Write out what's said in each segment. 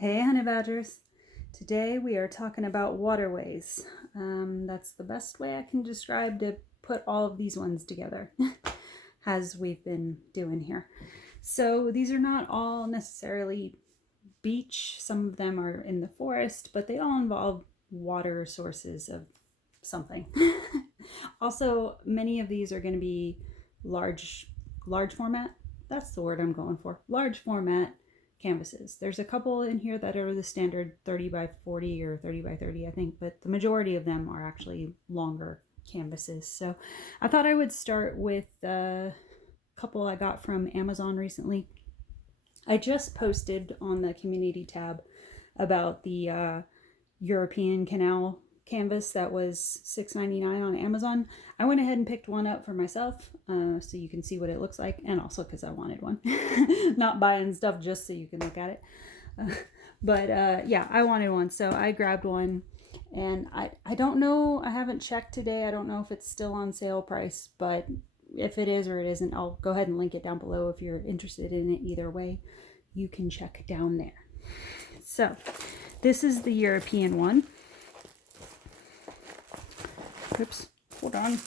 Hey honey badgers! Today we are talking about waterways. That's the best way I can describe to put all of these ones together as we've been doing here. So these are not all necessarily beach. Some of them are in the forest, but they all involve water sources of something. Also, many of these are going to be large format. That's the word I'm going for. Large format canvases. There's a couple in here that are the standard 30 by 40 or 30 by 30, I think, but the majority of them are actually longer canvases. So I thought I would start with a couple I got from Amazon recently. I just posted on the community tab about the European canal canvas that was $6.99 on Amazon. I went ahead and picked one up for myself so you can see what it looks like, and also because I wanted one. Not buying stuff just so you can look at it. But yeah, I wanted one, so I grabbed one. And I don't know, I haven't checked today. I don't know if it's still on sale price, but if it is or it isn't, I'll go ahead and link it down below if you're interested in it. Either way, you can check down there. So this is the European one. Oops, hold on.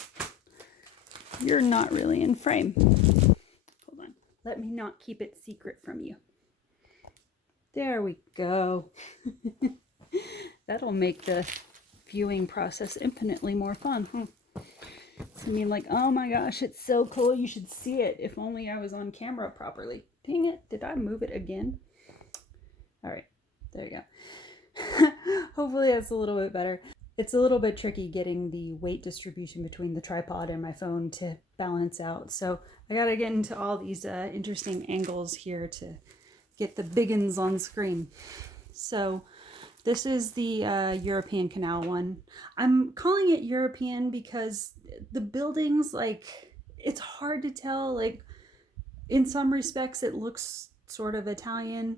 You're not really in frame. Hold on. Let me not keep it secret from you. There we go. That'll make the viewing process infinitely more fun, huh? I mean, like, oh my gosh, it's so cool. You should see it. If only I was on camera properly. Dang it. Did I move it again? All right. There you go. Hopefully that's a little bit better. It's a little bit tricky getting the weight distribution between the tripod and my phone to balance out. So I got to get into all these interesting angles here to get the biggins on screen. So this is the European canal one. I'm calling it European because the buildings, like, it's hard to tell. Like, in some respects, it looks sort of Italian.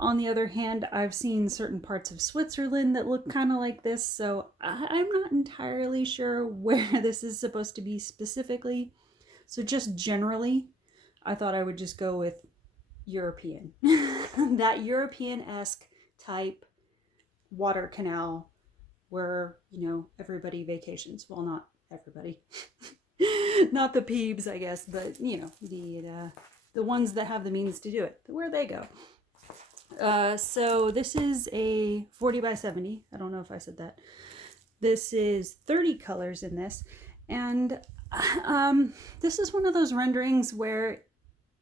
On the other hand, I've seen certain parts of Switzerland that look kind of like this, so I'm not entirely sure where this is supposed to be specifically. So just generally, I thought I would just go with European. That European-esque type water canal where, you know, everybody vacations. Well, not everybody. Not the peebs, I guess, but, you know, the ones that have the means to do it, where they go. So this is a 40 by 70. I don't know if I said that. This is 30 colors in this. And this is one of those renderings where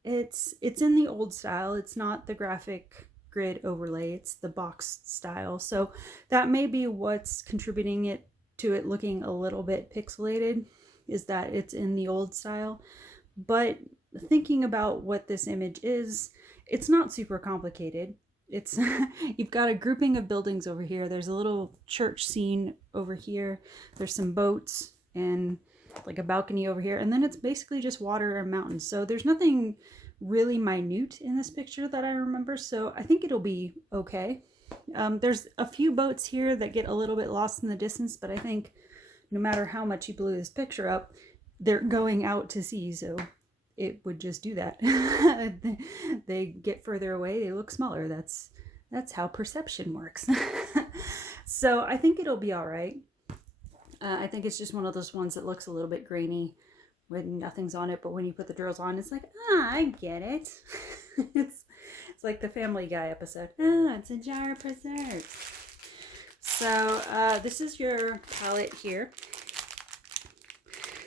it's in the old style. It's not the graphic grid overlay. It's the box style. So that may be what's contributing to it looking a little bit pixelated, is that it's in the old style. But thinking about what this image is, it's not super complicated. It's you've got a grouping of buildings over here. There's a little church scene over here. There's some boats and like a balcony over here. And then it's basically just water and mountains. So there's nothing really minute in this picture that I remember. So I think it'll be okay. There's a few boats here that get a little bit lost in the distance, but I think no matter how much you blew this picture up, they're going out to sea. So it would just do that. They get further away, they look smaller. That's how perception works. So I think it'll be all right. I think it's just one of those ones that looks a little bit grainy when nothing's on it, but when you put the drills on, it's like, I get it. It's like the Family Guy episode. It's a jar of preserves. So this is your palette here.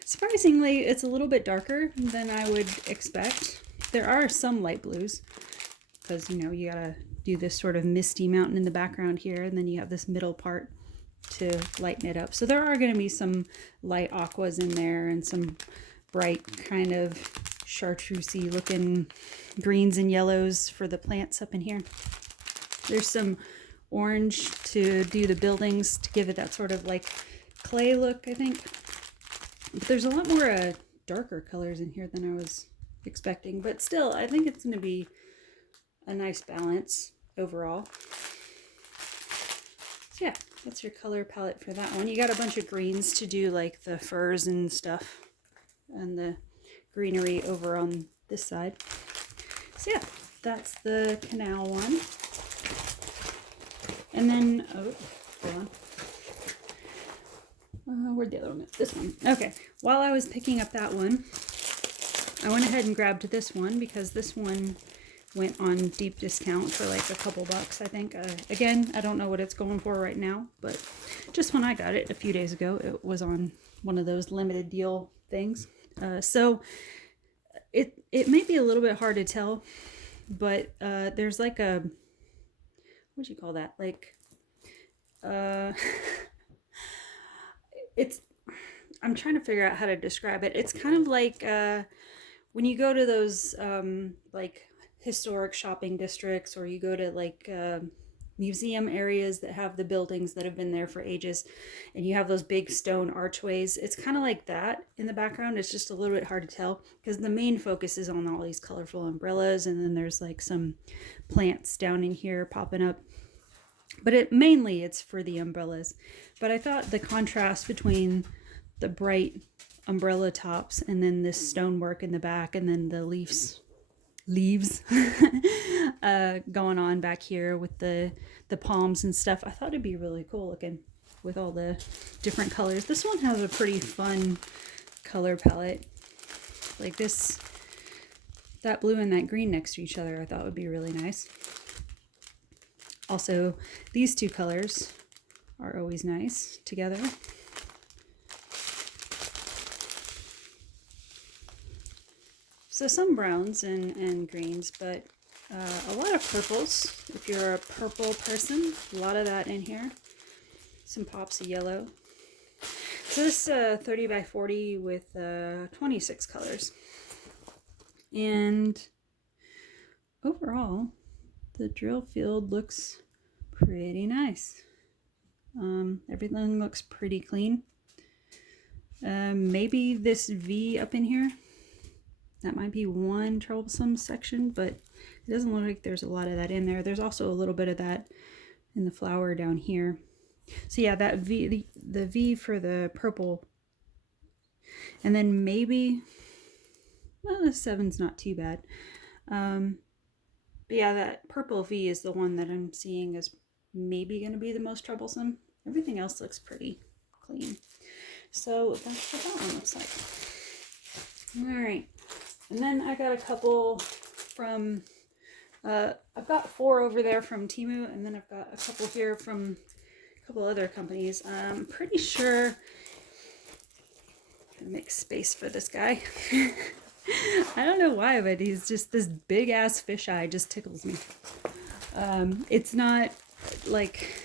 Surprisingly, it's a little bit darker than I would expect. There are some light blues because, you know, you gotta do this sort of misty mountain in the background here, and then you have this middle part to lighten it up. So there are going to be some light aquas in there and some bright kind of chartreusey looking greens and yellows for the plants up in here. There's some orange to do the buildings to give it that sort of like clay look, I think. But there's a lot more darker colors in here than I was expecting. But still, I think it's going to be a nice balance overall. So yeah, that's your color palette for that one. You got a bunch of greens to do like the firs and stuff. And the greenery over on this side. So yeah, that's the canal one. And then, oh, hold on. Where'd the other one go? This one. Okay. While I was picking up that one, I went ahead and grabbed this one because this one went on deep discount for like a couple bucks, I think. Again, I don't know what it's going for right now, but just when I got it a few days ago, it was on one of those limited deal things. So it may be a little bit hard to tell, but there's like a, what do you call that? Like, it's, I'm trying to figure out how to describe it. It's kind of like when you go to those like historic shopping districts, or you go to like museum areas that have the buildings that have been there for ages, and you have those big stone archways. It's kind of like that in the background. It's just a little bit hard to tell because the main focus is on all these colorful umbrellas, and then there's like some plants down in here popping up. But mainly it's for the umbrellas. But I thought the contrast between the bright umbrella tops and then this stonework in the back, and then the leaves going on back here with the palms and stuff, I thought it'd be really cool looking with all the different colors. This one has a pretty fun color palette. Like this, that blue and that green next to each other, I thought would be really nice. Also, these two colors are always nice together. So some browns and greens, but a lot of purples. If you're a purple person, a lot of that in here. Some pops of yellow. So this 30 by 40 with 26 colors. And overall, the drill field looks pretty nice. Everything looks pretty clean. Maybe this V up in here, that might be one troublesome section, but it doesn't look like there's a lot of that in there. There's also a little bit of that in the flower down here. So yeah, that V, the V for the purple. And then maybe, well, the 7's not too bad. But yeah, that purple V is the one that I'm seeing is maybe going to be the most troublesome. Everything else looks pretty clean. So that's what that one looks like. All right. And then I got a couple from, I've got 4 over there from Temu, and then I've got a couple here from a couple other companies. I'm pretty sure, I'm gonna make space for this guy. I don't know why, but he's just this big ass fisheye just tickles me. It's not like,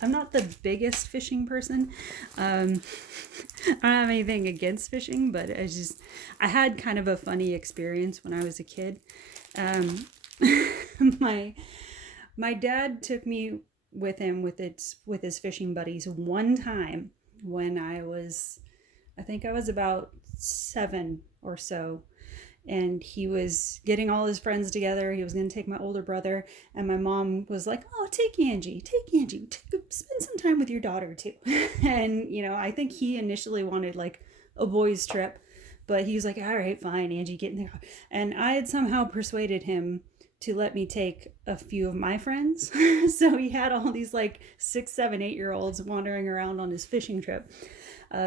I'm not the biggest fishing person. I don't have anything against fishing, but I had kind of a funny experience when I was a kid. My dad took me with him with his fishing buddies one time when I think I was about 7 or so, and he was getting all his friends together. He was going to take my older brother, and my mom was like, oh, take Angie, spend some time with your daughter too. And you know, I think he initially wanted like a boys trip, but he was like, all right, fine, Angie, get in there. And I had somehow persuaded him to let me take a few of my friends. So he had all these like 6, 7, 8-year-olds wandering around on his fishing trip.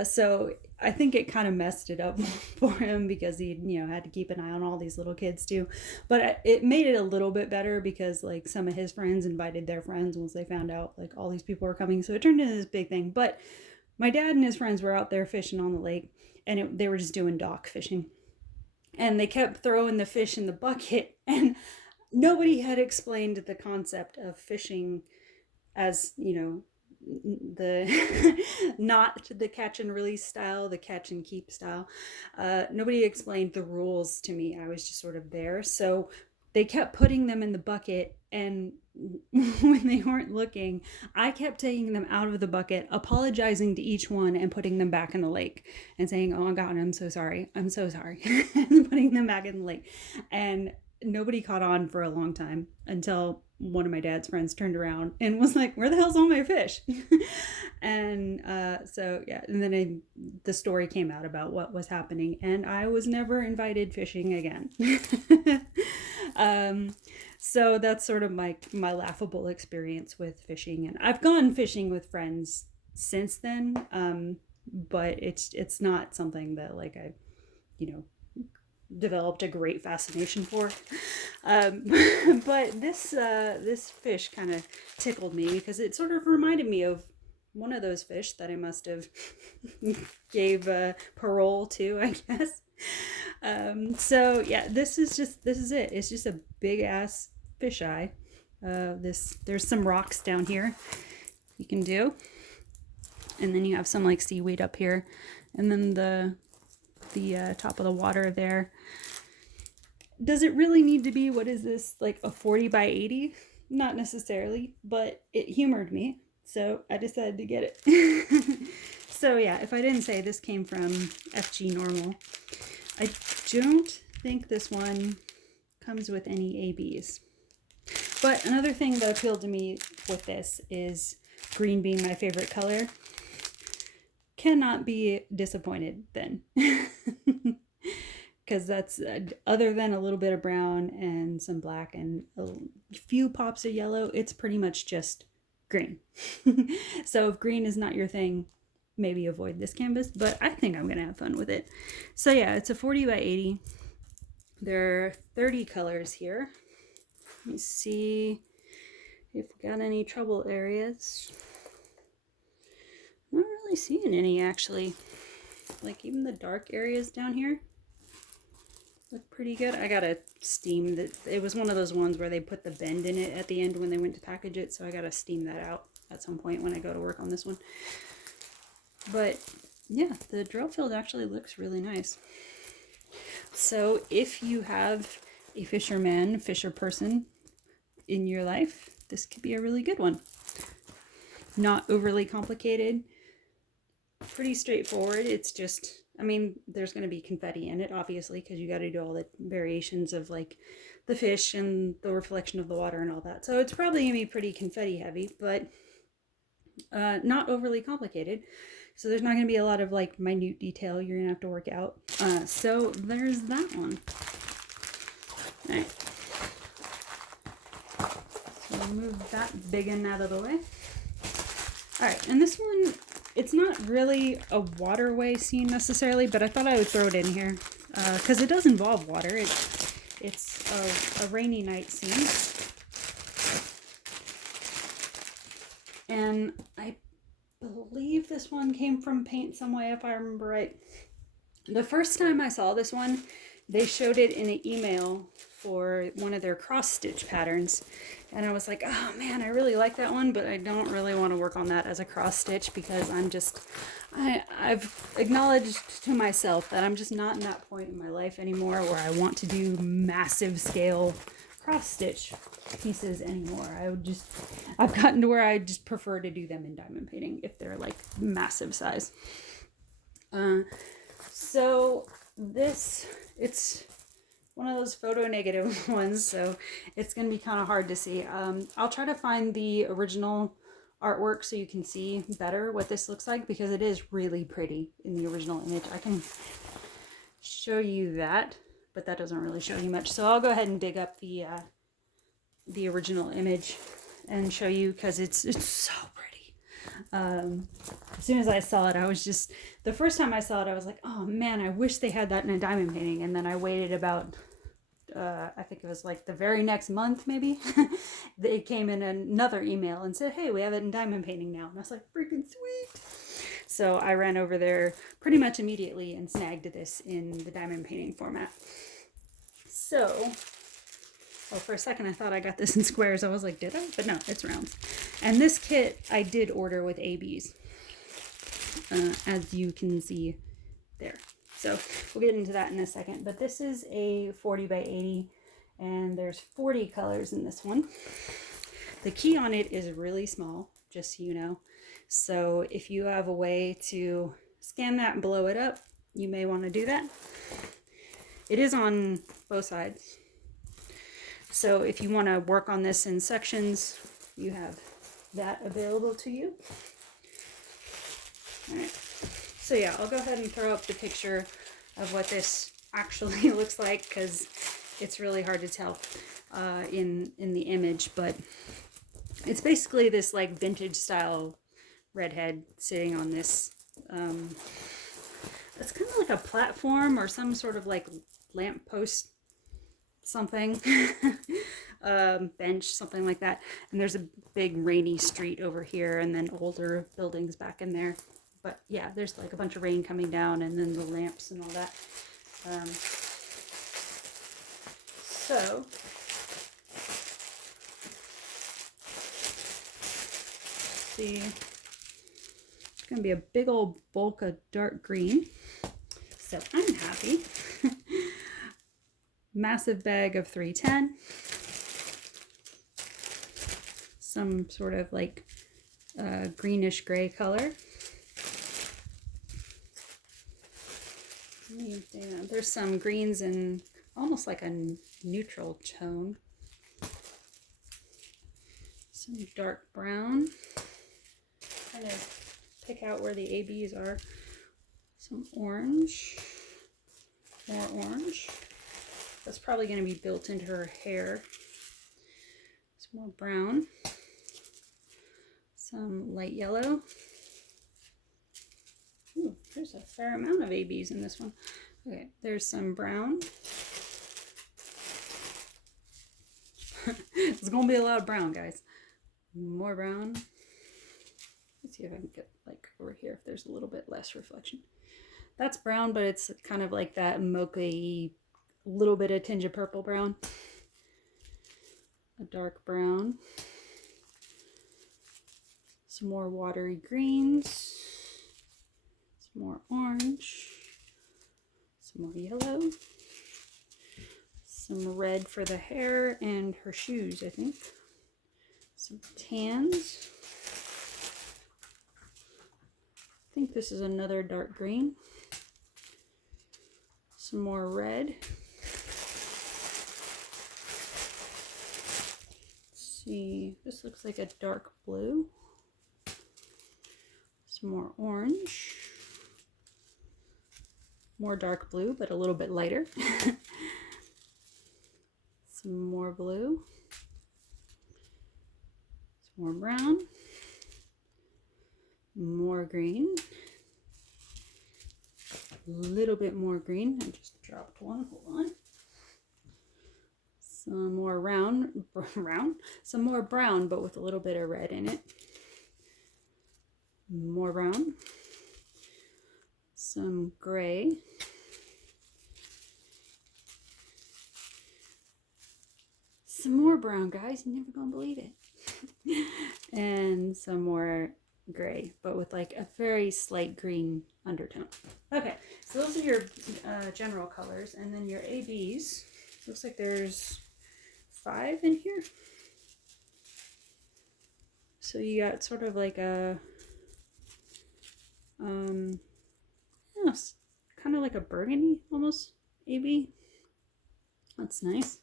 So I think it kind of messed it up for him because he, you know, had to keep an eye on all these little kids too. But it made it a little bit better because like some of his friends invited their friends once they found out like all these people were coming. So it turned into this big thing. But my dad and his friends were out there fishing on the lake, and they were just doing dock fishing. And they kept throwing the fish in the bucket, and nobody had explained the concept of fishing as, you know, the not the catch and release style, the catch and keep style. Nobody explained the rules to me. I was just sort of there. So they kept putting them in the bucket, and when they weren't looking, I kept taking them out of the bucket, apologizing to each one, and putting them back in the lake and saying, oh my God, I'm so sorry, and putting them back in the lake. And nobody caught on for a long time until one of my dad's friends turned around and was like, where the hell's all my fish? And so yeah, and then the story came out about what was happening, and I was never invited fishing again. So that's sort of my laughable experience with fishing. And I've gone fishing with friends since then, but it's not something that like I, you know, developed a great fascination for. Um, but this fish kind of tickled me because it sort of reminded me of one of those fish that I must have gave parole to, I guess. So yeah, this is it. It's just a big ass fisheye. There's some rocks down here you can do, and then you have some like seaweed up here, and then the top of the water there. Does it really need to be, what is this, like a 40 by 80? Not necessarily, but it humored me, so I decided to get it. So yeah, if I didn't say, this came from FG Normal. I don't think this one comes with any ABs. But another thing that appealed to me with this is green being my favorite color. Cannot be disappointed then. Because that's, other than a little bit of brown and some black and a few pops of yellow, it's pretty much just green. So if green is not your thing, maybe avoid this canvas, but I think I'm gonna have fun with it. So yeah, it's a 40 by 80. There are 30 colors here. Let me see if we got any trouble areas. I'm not really seeing any, actually. Like even the dark areas down here look pretty good. I gotta steam that. It was one of those ones where they put the bend in it at the end when they went to package it, so I gotta steam that out at some point when I go to work on this one. But yeah, the drill field actually looks really nice. So if you have a fisherman, fisher person in your life, this could be a really good one. Not overly complicated, pretty straightforward. It's just, I mean, there's going to be confetti in it, obviously, because you got to do all the variations of like the fish and the reflection of the water and all that. So it's probably going to be pretty confetti heavy, but not overly complicated. So there's not going to be a lot of like minute detail you're going to have to work out. So there's that one. All right. So we'll move that big one out of the way. All right, and this one, it's not really a waterway scene necessarily, but I thought I would throw it in here because it does involve water. It's a rainy night scene. And I believe this one came from Paint Some Way, if I remember right. The first time I saw this one, they showed it in an email for one of their cross stitch patterns, and I was like, oh man, I really like that one, but I don't really want to work on that as a cross stitch because I've acknowledged to myself that I'm just not in that point in my life anymore where I want to do massive scale cross stitch pieces anymore. I've gotten to where I just prefer to do them in diamond painting if they're like massive size. So this, it's one of those photo negative ones, so it's going to be kind of hard to see. I'll try to find the original artwork so you can see better what this looks like, because it is really pretty in the original image. I can show you that, but that doesn't really show you much. So I'll go ahead and dig up the original image and show you, because it's so pretty. As soon as I saw it, I was just, the first time I saw it, I was like, oh man, I wish they had that in a diamond painting. And then I waited about, I think it was like the very next month, maybe. They came in another email and said, hey, we have it in diamond painting now. And I was like, freaking sweet. So I ran over there pretty much immediately and snagged this in the diamond painting format. So, well, for a second I thought I got this in squares. I was like, did I? But no, it's rounds. And this kit I did order with ABs, as you can see there. So we'll get into that in a second. But this is a 40 by 80, and there's 40 colors in this one. The key on it is really small, just so you know. So if you have a way to scan that and blow it up, you may want to do that. It is on both sides. So if you want to work on this in sections, you have that available to you. All right. So yeah, I'll go ahead and throw up the picture of what this actually looks like, because it's really hard to tell in the image, but it's basically this like vintage style redhead sitting on this it's kind of like a platform or some sort of like lamp post something. Bench, something like that. And there's a big rainy street over here and then older buildings back in there. But yeah, there's like a bunch of rain coming down and then the lamps and all that. So see, it's gonna be a big old bulk of dark green, so I'm happy. Massive bag of 310, some sort of like greenish gray color. There's some greens and almost like a neutral tone, some dark brown. Kind of pick out where the ABs are. Some orange, more orange. That's probably going to be built into her hair. Some more brown, some light yellow. Ooh, there's a fair amount of ABs in this one. Okay, there's some brown. It's going to be a lot of brown, guys. More brown. Let's see if I can get like over here if there's a little bit less reflection. That's brown, but it's kind of like that mocha-y, little bit of tinge of purple brown. A dark brown. Some more watery greens. Some more orange. Some more yellow. Some red for the hair and her shoes, I think. Some tans. I think this is another dark green. Some more red. Let's see, this looks like a dark blue. Some more orange. More dark blue, but a little bit lighter. Some more blue. Some more brown. More green. A little bit more green. I just dropped one. Hold on. Some more some more brown, but with a little bit of red in it. More brown. Some gray. Some more brown, guys. You're never gonna believe it. And some more gray, but with like a very slight green undertone. Okay, so those are your general colors, and then your ABs. Looks like there's 5 in here. So you got sort of like a kind of like a burgundy almost AB. That's nice.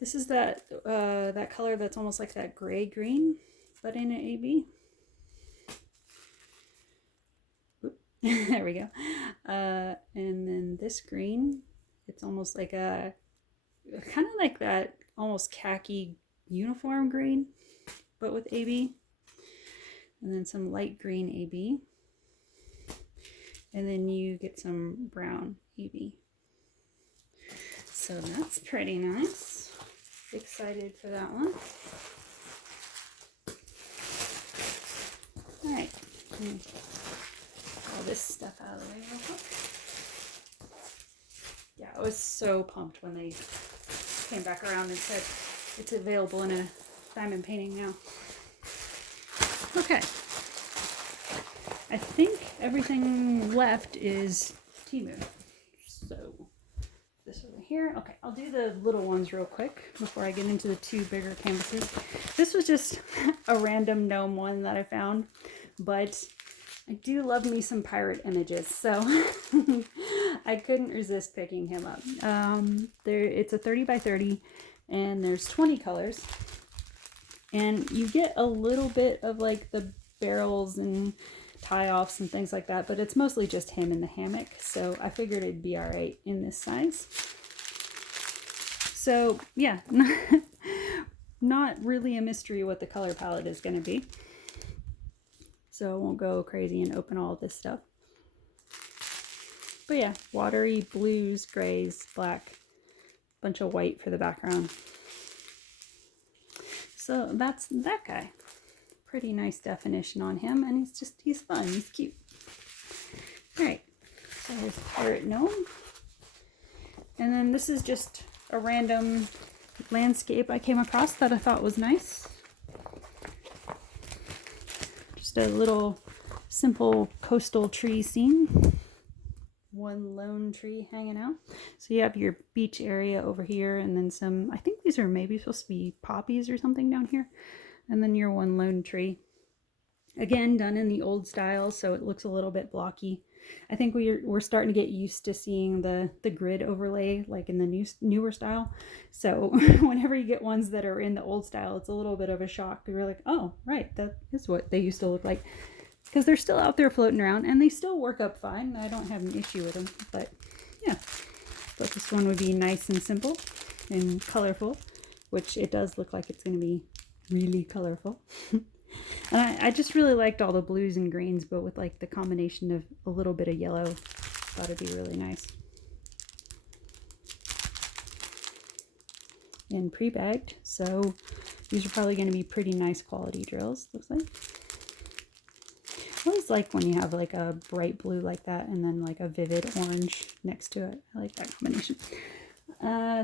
This is that that color that's almost like that gray green, but in an AB. There we go. And then this green, it's almost like a kind of like that almost khaki uniform green, but with AB. And then some light green AB. And then you get some brown AB. So that's pretty nice. Excited for that one. All right. All this stuff out of the way real quick. Yeah, I was so pumped when they came back around and said it's available in a diamond painting now. Okay. I think everything left is Temu. So this over here. Okay, I'll do the little ones real quick before I get into the 2 bigger canvases. This was just a random gnome one that I found, but I do love me some pirate images, so I couldn't resist picking him up. It's a 30 by 30, and there's 20 colors, and you get a little bit of like the barrels and tie-offs and things like that, but it's mostly just him in the hammock, so I figured it'd be all right in this size. So yeah, not really a mystery what the color palette is going to be. So I won't go crazy and open all of this stuff. But yeah, watery blues, grays, black, bunch of white for the background. So that's that guy. Pretty nice definition on him, and he's fun, he's cute. All right, so there's Pirate Gnome. And then this is just a random landscape I came across that I thought was nice. Just a little simple coastal tree scene. One lone tree hanging out. So you have your beach area over here, and then some, I think these are maybe supposed to be poppies or something down here. And then your one lone tree. Again, done in the old style, so it looks a little bit blocky. I think we're starting to get used to seeing the grid overlay like in the newer style. So whenever you get ones that are in the old style, it's a little bit of a shock. You're like, oh, right, that is what they used to look like. Because they're still out there floating around, and they still work up fine. I don't have an issue with them, but yeah. But this one would be nice and simple and colorful, which it does look like it's going to be really colorful. And I just really liked all the blues and greens, but with like the combination of a little bit of yellow, thought it'd be really nice. And pre-bagged, so these are probably going to be pretty nice quality drills, looks like. I always like when you have like a bright blue like that and then like a vivid orange next to it. I like that combination.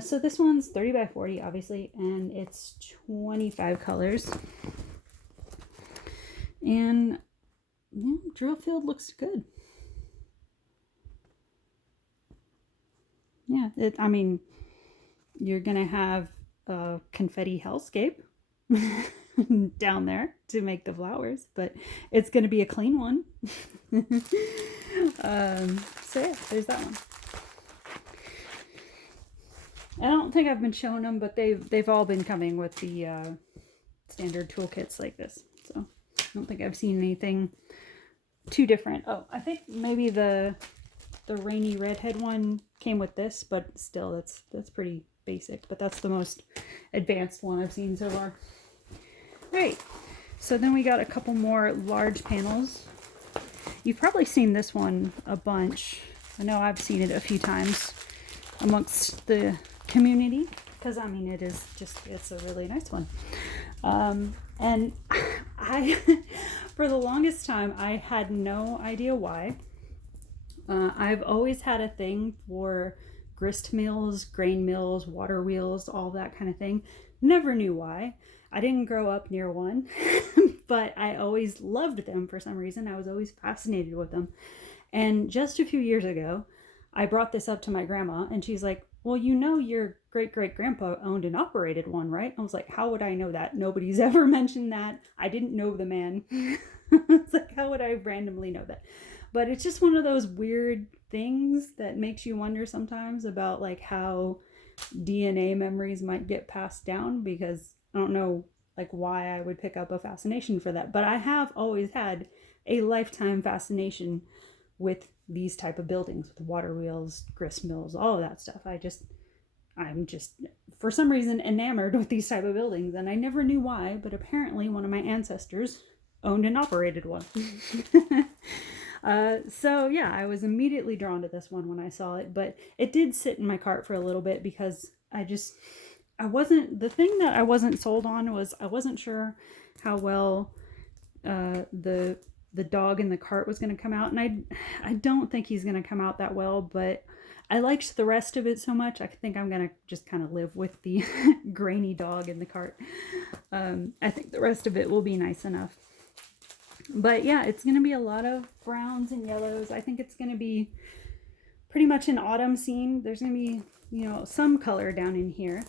So this one's 30 by 40, obviously, and it's 25 colors. And yeah, drill field looks good. Yeah, I mean, you're gonna have a confetti hellscape down there to make the flowers, but it's gonna be a clean one. So yeah, there's that one. I don't think I've been showing them, but they've all been coming with the standard toolkits like this. So I don't think I've seen anything too different. Oh, I think maybe the rainy redhead one came with this, but still that's pretty basic. But that's the most advanced one I've seen so far. All right, so then we got a couple more large panels. You've probably seen this one a bunch. I know I've seen it a few times amongst the community, because I mean it's a really nice one. And I for the longest time I had no idea why. I've always had a thing for grist mills, grain mills, water wheels, all that kind of thing. Never knew why. I didn't grow up near one, but I always loved them for some reason. I was always fascinated with them. And just a few years ago, I brought this up to my grandma, and she's like, well, you know your great-great-grandpa owned and operated one, right? I was like, how would I know that? Nobody's ever mentioned that. I didn't know the man. It's like, how would I randomly know that? But it's just one of those weird things that makes you wonder sometimes about like how DNA memories might get passed down, because I don't know like why I would pick up a fascination for that. But I have always had a lifetime fascination with these type of buildings, with water wheels, grist mills, all of that stuff. I'm just for some reason enamored with these type of buildings, and I never knew why, but apparently one of my ancestors owned and operated one. So yeah, I was immediately drawn to this one when I saw it, but it did sit in my cart for a little bit because the thing that I wasn't sold on was I wasn't sure how well the dog in the cart was going to come out, and I don't think he's going to come out that well, but I liked the rest of it so much I think I'm going to just kind of live with the grainy dog in the cart. I think the rest of it will be nice enough. But yeah, it's going to be a lot of browns and yellows. I think it's going to be pretty much an autumn scene. There's going to be, some color down in here.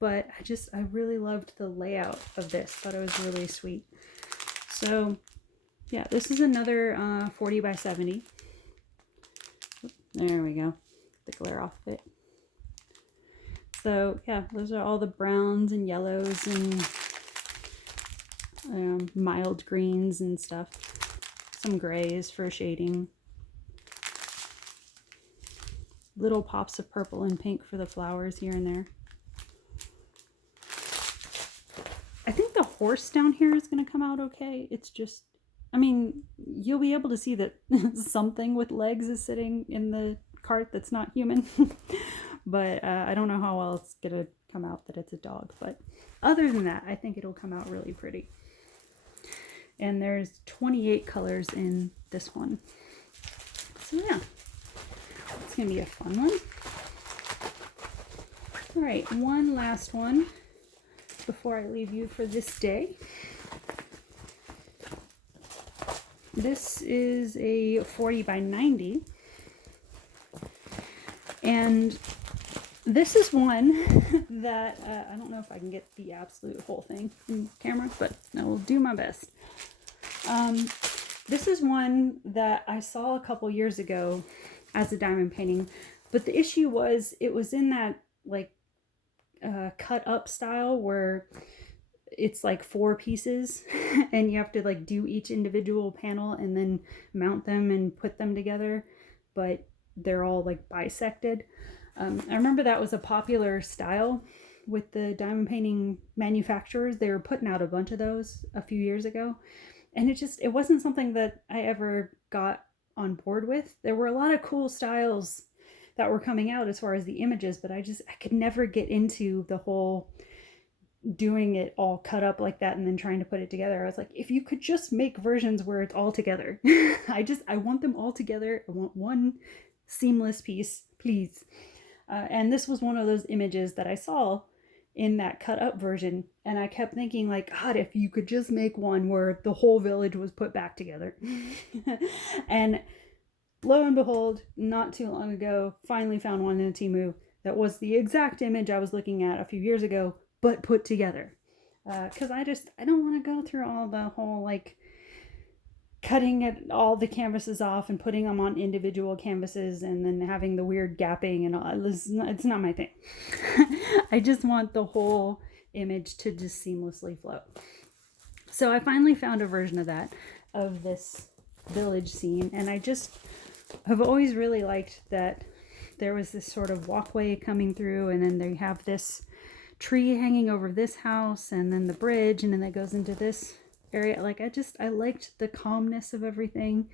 But I really loved the layout of this. Thought it was really sweet. So yeah, this is another 40 by 70. There we go. The glare off of it. So yeah, those are all the browns and yellows and mild greens and stuff. some grays for shading. Little pops of purple and pink for the flowers here and there. I think the horse down here is going to come out okay. It's just, I mean, you'll be able to see that something with legs is sitting in the cart that's not human. But I don't know how well it's going to come out that it's a dog. But other than that, I think it'll come out really pretty. And there's 28 colors in this one. So yeah, it's going to be a fun one. All right, one last one before I leave you for this day. This is a 40 by 90. And this is one that, I don't know if I can get the absolute whole thing in camera, but I will do my best. This is one that I saw a couple years ago as a diamond painting, but the issue was it was in that like cut up style where it's like 4 pieces and you have to like do each individual panel and then mount them and put them together, but they're all like bisected. I remember that was a popular style with the diamond painting manufacturers. They were putting out a bunch of those a few years ago, and it wasn't something that I ever got on board with. There were a lot of cool styles that were coming out as far as the images, but I could never get into the whole doing it all cut up like that and then trying to put it together. I was like, if you could just make versions where it's all together. I want them all together. I want one seamless piece, please. And this was one of those images that I saw in that cut up version, and I kept thinking like, God, if you could just make one where the whole village was put back together. And lo and behold, not too long ago, finally found one in a Temu that was the exact image I was looking at a few years ago, but put together. Because I don't want to go through all the whole like cutting all the canvases off and putting them on individual canvases and then having the weird gapping and all. It's not my thing. I just want the whole image to just seamlessly flow. So I finally found a version of that, of this village scene, and I just have always really liked that there was this sort of walkway coming through, and then they have this tree hanging over this house, and then the bridge, and then that goes into this area. Like I liked the calmness of everything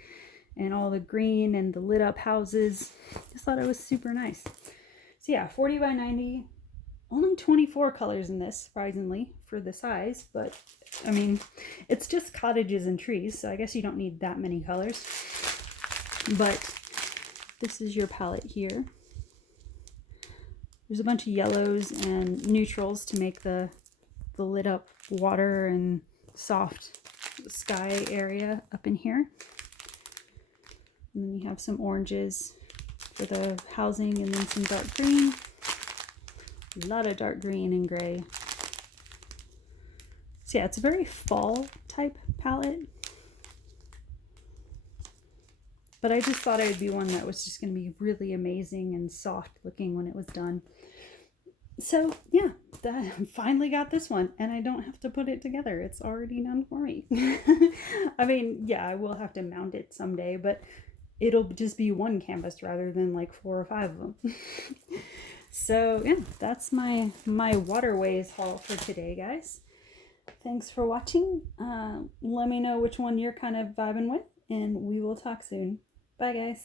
and all the green and the lit up houses. Just thought it was super nice. So yeah, 40 by 90, only 24 colors in this, surprisingly, for the size, but I mean, it's just cottages and trees, so I guess you don't need that many colors. But this is your palette here. There's a bunch of yellows and neutrals to make the lit up water and soft sky area up in here. And then you have some oranges for the housing, and then some dark green. A lot of dark green and gray. So yeah, it's a very fall type palette. But I just thought it would be one that was just going to be really amazing and soft looking when it was done. So yeah, I finally got this one, and I don't have to put it together. It's already done for me. I mean, yeah, I will have to mount it someday, but it'll just be one canvas rather than like 4 or 5 of them. So yeah, that's my Waterways haul for today, guys. Thanks for watching. Let me know which one you're kind of vibing with, and we will talk soon. Bye, guys.